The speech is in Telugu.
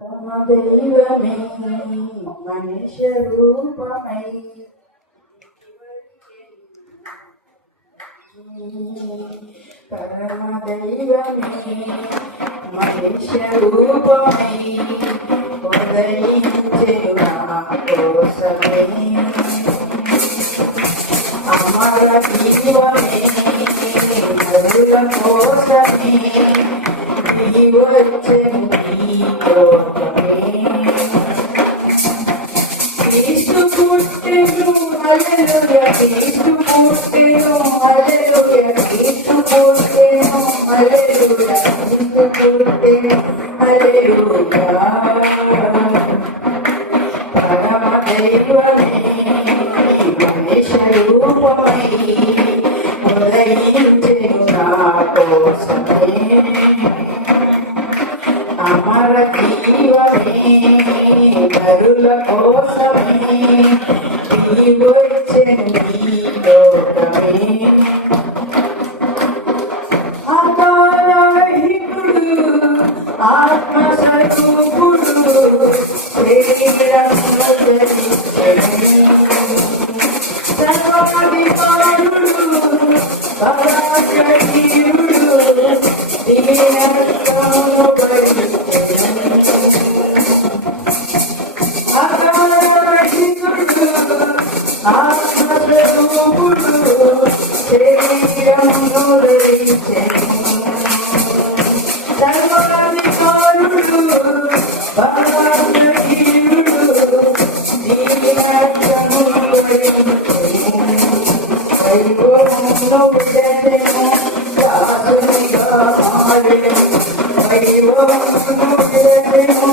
తమ దైవమే మనుష్య రూపమై పరమ దైవమే మనుష్య రూపమై ఉదయించెను నా కోసమే అమర జీవమే నరుల కోసమే వచ్చెను నీ కోసమే క్రీస్తు పుట్టెను హల్లెలూయా క్రీస్తు పుట్టెను హల్లెలూయా క్రీస్తు పుట్టెను హల్లెలూయా క్రీస్తు పుట్టెను హల్లెలూయా పరమ దైవమే మనుష్య రూపమై ఉదయించెను నా కోసమే అమర జీవమే నరుల కోసమే వచ్చెను నీ లోకమే అకాలహితుడు ఆత్మస్వరూపుడు శరీరంలో సర్వాధికారుడు పరాక్రమీయుడు దివ్యత్వమును ఆత్మస్వరూపుడు శరీరమును సర్వాధికారుడు పరాక్రమీయుడు దివ్యత్వమును వైభవమును విడచెను దాసునిగా మారెను వైభవమును విడచెను